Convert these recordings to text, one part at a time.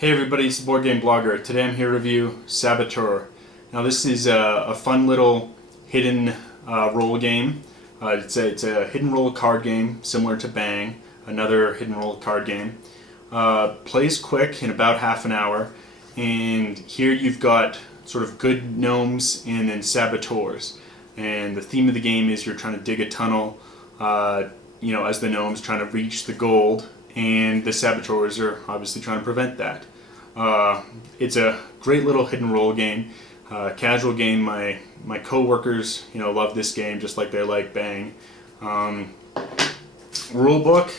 Hey everybody, it's the Board Game Blogger. Today I'm here to review Saboteur. Now this is a fun little hidden roll game. It's a hidden roll card game similar to Bang, another hidden roll card game. Plays quick in about half an hour, and here you've got sort of good gnomes and then saboteurs. And the theme of the game is you're trying to dig a tunnel, as the gnomes trying to reach the gold, and the saboteurs are obviously trying to prevent that. It's a great little hidden roll game, casual game. My co-workers, love this game just like they like Bang. Rule book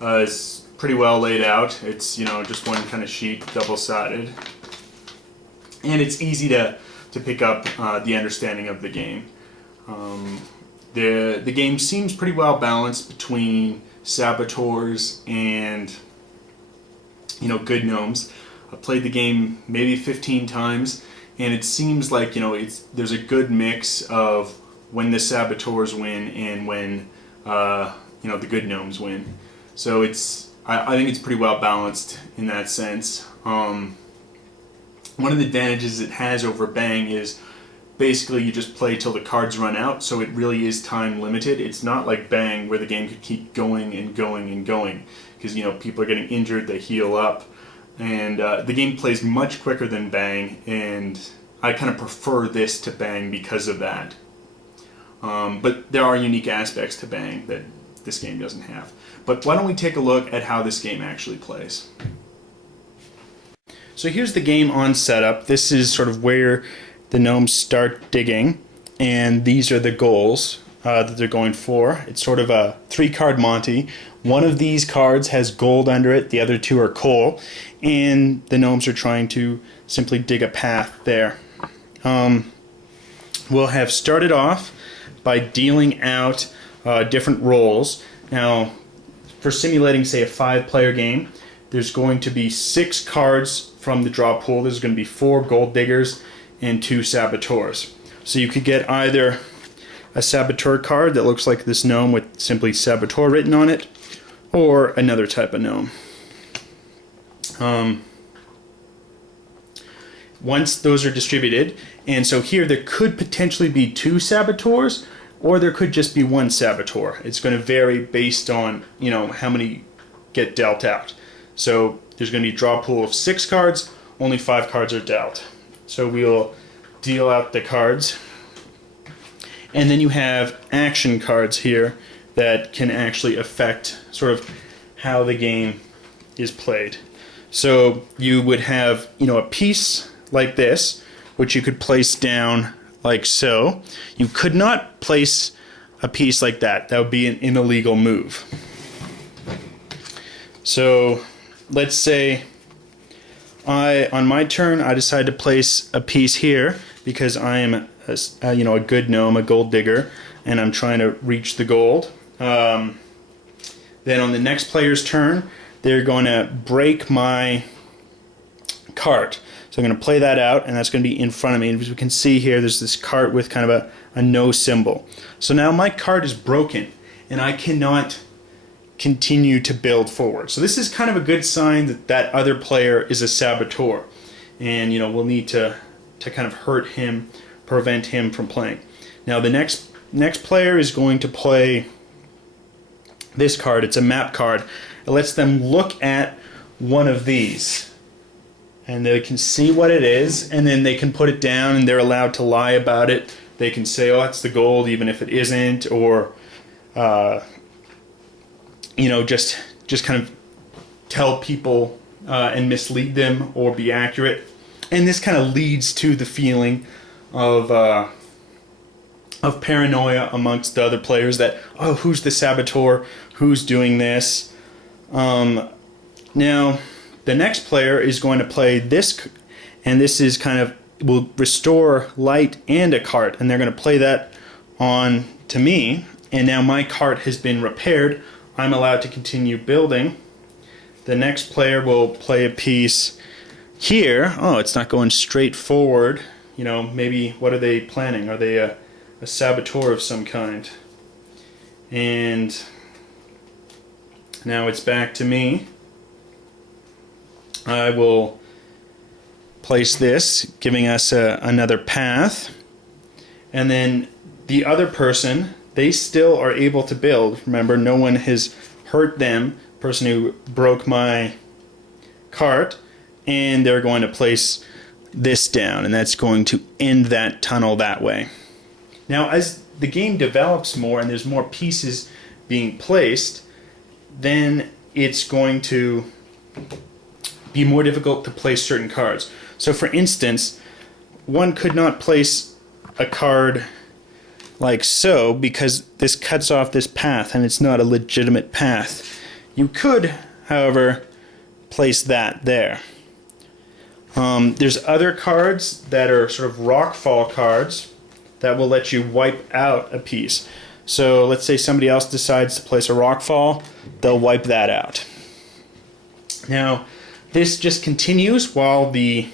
is pretty well laid out. It's just one kind of sheet, double-sided, and it's easy to pick up the understanding of the game. The game seems pretty well balanced between saboteurs and good gnomes. I've played the game maybe 15 times, and it seems like there's a good mix of when the saboteurs win and when the good gnomes win. So I think it's pretty well balanced in that sense. One of the advantages it has over Bang is basically you just play till the cards run out, so it really is time limited. It's not like Bang where the game could keep going and going and going because people are getting injured, they heal up, and the game plays much quicker than Bang, and I kind of prefer this to Bang because of that. But there are unique aspects to Bang that this game doesn't have. But why don't we take a look at how this game actually plays. So here's the game on setup. This is sort of where the gnomes start digging, and these are the goals that they're going for. It's sort of a 3-card Monty. One of these cards has gold under it, the other 2 are coal, and the gnomes are trying to simply dig a path there. We'll have started off by dealing out different rolls. Now, for simulating, say, a 5-player game, there's going to be 6 cards from the draw pool. There's going to be 4 gold diggers and 2 saboteurs. So you could get either a saboteur card that looks like this gnome with simply saboteur written on it, or another type of gnome. Once those are distributed, and so here there could potentially be 2 saboteurs, or there could just be 1 saboteur. It's going to vary based on how many get dealt out. So there's going to be a draw pool of 6 cards, only 5 cards are dealt. So we'll deal out the cards, and then you have action cards here that can actually affect sort of how the game is played. So you would have a piece like this, which you could place down like so. You could not place a piece like that. That would be an illegal move. So let's say on my turn, I decide to place a piece here because I am a good gnome, a gold digger, and I'm trying to reach the gold. Then on the next player's turn, they're going to break my cart. So I'm going to play that out, and that's going to be in front of me. And as we can see here, there's this cart with kind of a no symbol. So now my cart is broken, and I cannot continue to build forward. So this is kind of a good sign that that other player is a saboteur, and we'll need to kind of hurt him, prevent him from playing. Now the next player is going to play this card. It's a map card. It lets them look at one of these, and they can see what it is, and then they can put it down, and they're allowed to lie about it. They can say, oh, that's the gold, even if it isn't, or just kind of tell people and mislead them or be accurate. And this kind of leads to the feeling of paranoia amongst the other players that, oh, who's the saboteur? Who's doing this? Now, the next player is going to play this, and this is kind of, will restore light and a cart, and they're going to play that on to me, and now my cart has been repaired. I'm allowed to continue building. The next player will play a piece here. Oh, it's not going straight forward. Maybe, what are they planning? Are they a saboteur of some kind? And now it's back to me. I will place this, giving us another path. And then the other person, they still are able to build. Remember, no one has hurt them, person who broke my cart, and they're going to place this down, and that's going to end that tunnel that way. Now, as the game develops more and there's more pieces being placed, then it's going to be more difficult to place certain cards. So for instance, one could not place a card like so because this cuts off this path and it's not a legitimate path. You could, however, place that there. There's other cards that are sort of rockfall cards that will let you wipe out a piece. So let's say somebody else decides to place a rockfall, they'll wipe that out. Now, this just continues while the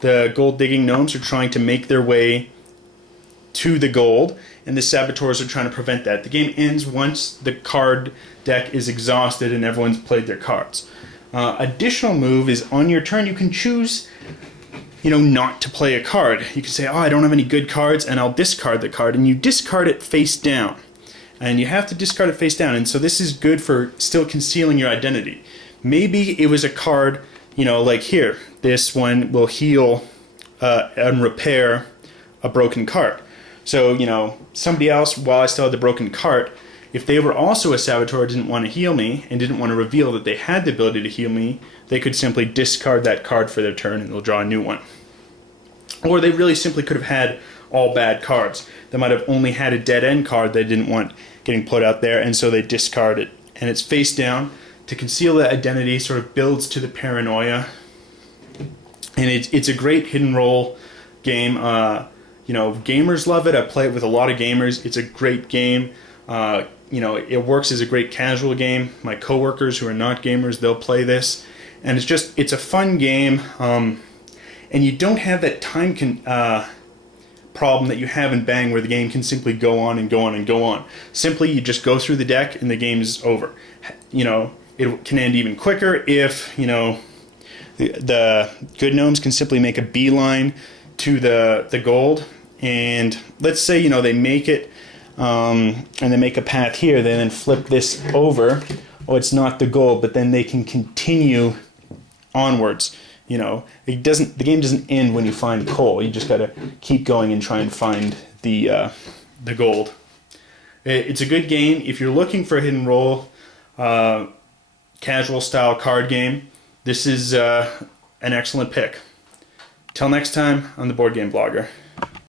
gold digging gnomes are trying to make their way to the gold, and the saboteurs are trying to prevent that. The game ends once the card deck is exhausted and everyone's played their cards. Additional move is on your turn you can choose, not to play a card. You can say, oh, I don't have any good cards, and I'll discard the card, and you discard it face down. And you have to discard it face down, and so this is good for still concealing your identity. Maybe it was a card, like here, this one will heal and repair a broken cart. So, somebody else, while I still had the broken cart, if they were also a saboteur, didn't want to heal me, and didn't want to reveal that they had the ability to heal me, they could simply discard that card for their turn and they'll draw a new one. Or they really simply could have had all bad cards. They might have only had a dead end card they didn't want getting put out there, and so they discard it. And it's face down to conceal that identity, sort of builds to the paranoia. And it's a great hidden role game. Gamers love it. I play it with a lot of gamers. It's a great game. It works as a great casual game. My coworkers who are not gamers, they'll play this. And it's a fun game. And you don't have that time problem that you have in Bang, where the game can simply go on and go on and go on. Simply, you just go through the deck and the game is over. It can end even quicker if, the good gnomes can simply make a beeline to the gold. And let's say, they make it, and they make a path here, they then flip this over. Oh, it's not the gold, but then they can continue onwards. The game doesn't end when you find coal. You just got to keep going and try and find the gold. It's a good game if you're looking for a hidden role, casual style card game. This is an excellent pick. Till next time, I'm the Board Game Blogger.